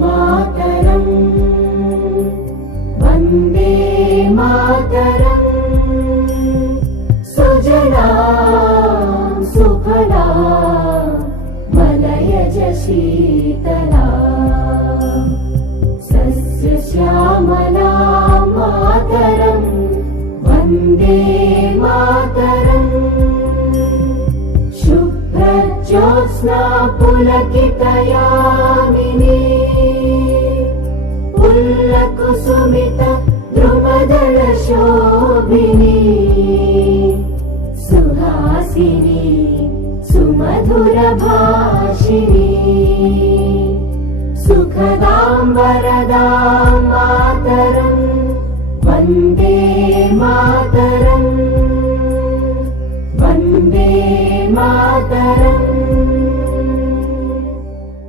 मातरम् वन्दे मातरम् सुजला सुफला मलयज शीतला सस्यश्यामला मातरम् वन्दे मातरम् शुभ्रज्योत्स्ना पुलकितयामिनी पुल्लकुसुमित द्रुमदल शोभिनी सुहासिनी सुमधुर भाषिणी सुखदां वरदां मातरम् वन्दे मातरम् वन्दे मातरम्।